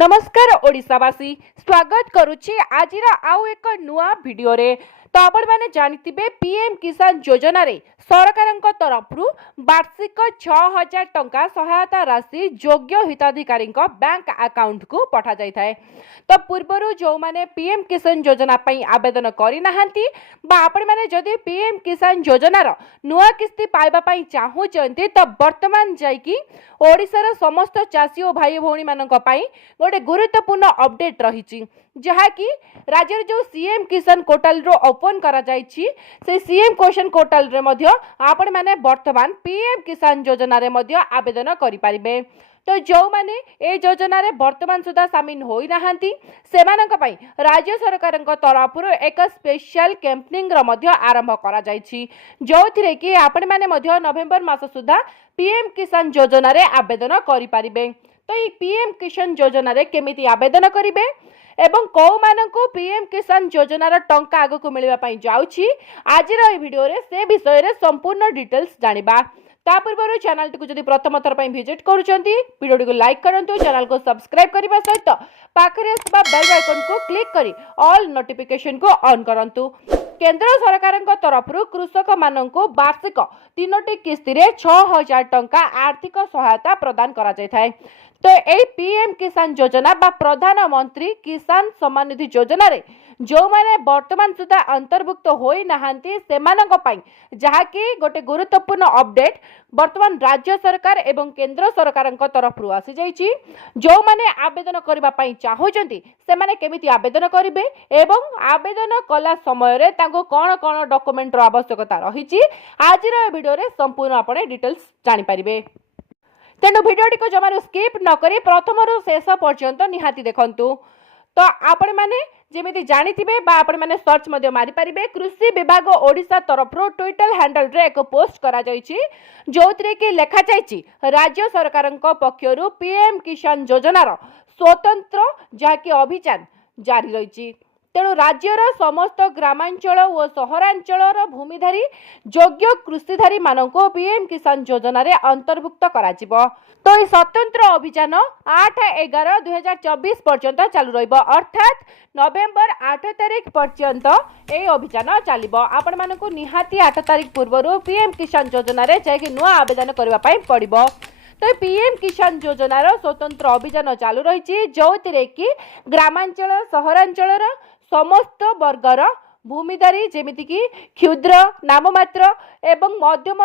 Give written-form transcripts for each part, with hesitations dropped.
नमस्कार ओडिशावासी स्वागत करुछि आजिर आउ एक नुआ वीडियो रे। तो आपण माने जानिथिबे पीएम किसान योजना रे सरकारक तरफरु वार्षिक 6000 टंका सहायता राशि योग्य हिताधिकारी बैंक अकाउंट को पठा जाय थाए। तो पूर्वरु जो माने पीएम किसान योजना पई आवेदन करि नाहंती बा आपण माने जदि पीएम किसान योजना रो नुआ किस्ती पाइबा पई चाहू चंती तो वर्तमान जायकी ओडिसा समस्त चासी और भाई भौणी मानक पई गोटे गुरुत्वपूर्ण अपडेट रही जहा कि राज्य जो सीएम किसान पोर्टल रो ओपन करा जायछि से सीएम किसान पोर्टल रे मध्य आपण माने वर्तमान पीएम किसान योजना रे मध्य आवेदन करि परिबे। तो जो माने ए योजना रे वर्तमान सुधा सामिल होई नाहंती सेमानक पई राज्य सरकारक तरफरु एक स्पेशल कैंपेनिंग रो मध्य आरंभ करा जायछि जोथिरे कि आपण माने मध्य नवेम्बर मास सुधा पीएम किसान योजना रे आवेदन करि परिबे। तो ये पीएम किसान योजना रे केमिति आवेदन करिवे एवं कौ मानकु पीएम किसान योजना रा टंका आगकु मिलवा पई जाउछि आजिर ए वीडियो रे से विषय रे संपूर्ण डिटेल्स जानिबा। ता पूर्व चैनल टी जदि प्रथम थर पई विजिट करूचंती वीडियो को लाइक करंतु चैनल को सब्सक्राइब करबा सहित पाखरे आसबा बेल आइकन को क्लिक करी ऑल नोटिफिकेशन को ऑन करंतु। केंद्र सरकार तरफरु कृषक मानकु वार्षिक 3टी किस्ती रे 6000 टंका आर्थिक सहायता प्रदान करा जाय थाए। तो ए पीएम किसान योजना बा प्रधानमंत्री किसान सम्मान निधि योजना रे जो माने वर्तमान सुधा अंतर्भुक्त होई नाहंती सेमानक पई जहा कि गोटे गुरुत्वपूर्ण अपडेट वर्तमान राज्य सरकार एवं केंद्र सरकारक तरफरु आसी जाइछि। जो माने आवेदन करबा पई चाहौचंती से माने केमिति आवेदन करिवे एवं आवेदन कला समय रे तांको कोन कोन डॉक्यूमेंट रो आवश्यकता रहिछि आजिर वीडियो रे संपूर्ण आपने डिटेल्स जानि परिबे। तेणु भिडियोटी को जमारू स्किप न करी प्रथम शेष पर्यंत निहाती देखंतु। तो आपण माने जेमिति जानिथिबे बा आपण माने सर्च मध्ये मारि परिबे कृषि विभाग ओडिशा तरफरो ट्विटर हैंडल रे एक पोस्ट करा जायछि जोतरे कि लेखा जायछि राज्य सरकारक पक्षरु पीएम किसान योजना रो स्वतंत्र जाकी अभियान जारी रहिछि। तेणु राज्यर समस्त ग्रामांचल और सहरांचल भूमिधारी योग्य कृषिधारी मानक पीएम किसान योजना रे अंतर्भुक्त करा। तो ये स्वतंत्र अभियान 8/11/2024 पर्यंत चालू रहिबो अर्थात नवेम्बर 8 तारिख पर्यंत ए अभियान चलिबो। आपण मानकु निहाती 8 तारिख पूर्व पीएम किसान योजना रे जायकि नुआ आवेदन करबा पई पड़िबो। तो पीएम किसान योजना रो स्वतंत्र अभियान चालू रही जो कि ग्रामांचल सहरांचल समस्त वर्गर भूमिधारी जेमिति कि क्षुद्र नाममात्र एवं मध्यम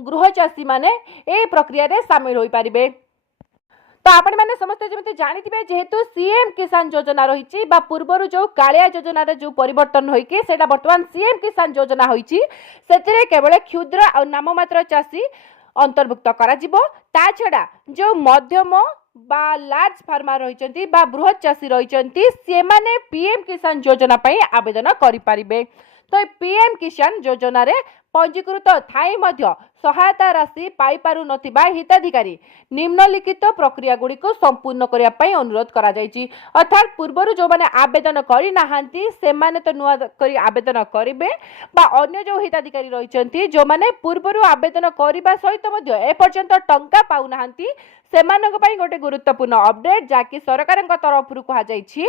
गृह चाषी माने ए प्रक्रिया रे शामिल होई परिबे। तो आपण माने समस्त जेमिति जानिथिबे जेहेतु सीएम किसान योजना रहिछि बा पूर्वरु जो कालिया योजना रे जो परिवर्तन होई के सेटा वर्तमान सीएम किसान योजना होईछि सेतिरे केवल क्षुद्र और नाममात्र चाषी अंतर्भुक्त करा जिवो। ता छडा जो मध्यम बा लार्ज फार्मर रहिचंती बा बृहत चाषी रहिचंती से माने पीएम किसान योजना पई आवेदन करि परिबे। तो पीएम किसान योजना रे पंजीकृत थाई मध्य सहायता राशि पाई पारु नथिबा हिताधिकारी निम्नलिखित प्रक्रिया गुडी को संपूर्ण करिया पई अनुरोध करा जायछि। अर्थात पूर्वरु जो माने आवेदन करि नाहंती से माने तो नुआ करी आवेदन करिवे बा अन्य जो हिताधिकारी रहिचंती जो माने पूर्वरु आवेदन करिबा सहित मध्य ए पर्यंत टंका पाउ नाहंती सेमानक पई गोटे गुरुत्वपूर्ण अपडेट जाकि सरकारक तरफरु कहा जायछि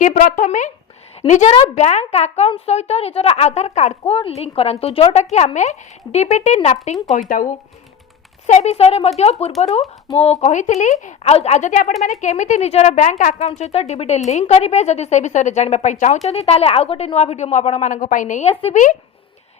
कि प्रथमे निजर बैंक अकाउंट सहित निजर आधार कार्ड को लिंक करंतु जोटा कि आमे डीबीटी नाप्टिंग कहिताउ से विषय में पूर्वरु मो कहिथिली जदि आपण माने केमिति निजर बैंक अकाउंट सहित डीबीटी लिंक करिवे जदि से विषय जानबा पई चाहउचंदी ताले आउ गोटे नुवा वीडियो मो आपण मानक पई नै आसीबी।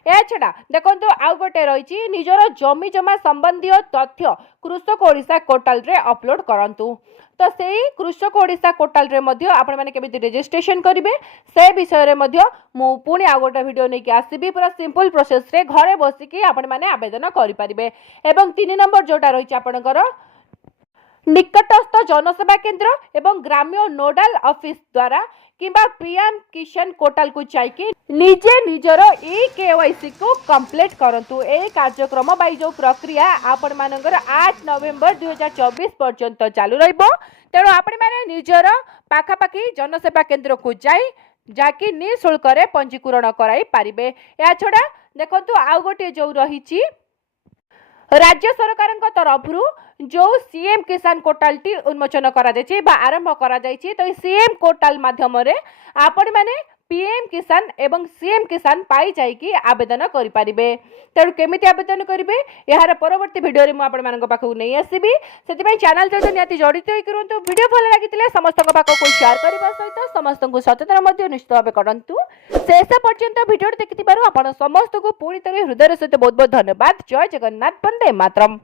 या छड़ा देखो आउ गोटे रही निजर जमी जमा संबंधी तथ्य कृषक ओडिशा पोर्टल रे अपलोड करंतु। तो से कृषक ओडिशा पोर्टल रे मध्य आपण माने केमिति रजिस्ट्रेशन करिवे से विषय रे मध्य मु पुणी आउ गोटे वीडियो नै कि आसीबी पूरा सिंपल प्रोसेस रे घरे बसिकी आपण माने आवेदन करि परिबे। एवं 3 नंबर जोटा रही आपणकर निकटस्थ जनसेवा केंद्र एवं ग्राम्य नोडाल ऑफिस द्वारा किंबा पीएम किसान पोर्टल को जाइए निजे निजर ई केवाईसी को कंप्लीट करंतु। ए कार्यक्रम बाई जो प्रक्रिया आपण मानकर 8 नवेम्बर 2024 पर्यंत चालू रहिबो। तेणु आपण माने निजर पाखापाखी जनसेवा केंद्र को जाई जाकि निःशुल्क रे पंजीकरण कराई पारिबे। या छडा देखंतु आउ गोटे जो रहिछि राज्य सरकार तरफ जो सीएम किसान पोर्टाल टी उन्मोचन करा आरंभ करा तो सीएम पोर्टाल माध्यम आपण माने पीएम किसान एवं सीएम किसान पाई जाइकी आवेदन करें। तेणु केमी आवेदन करेंगे यार परवर्ती भिडियो मुझे पाखक नहीं आसबि से चैनल सहित निहाती जड़ित होकर भिडियो भल लगी समस्त पाखक शेयर करने सहित समस्त को सचेतन निश्चित भाव करूँ। शेष पर्यंत भिडियो देखि समस्त को पुणी थे हृदय सहित बहुत बहुत धन्यवाद। जय जगन्नाथ, वंदे मातरम।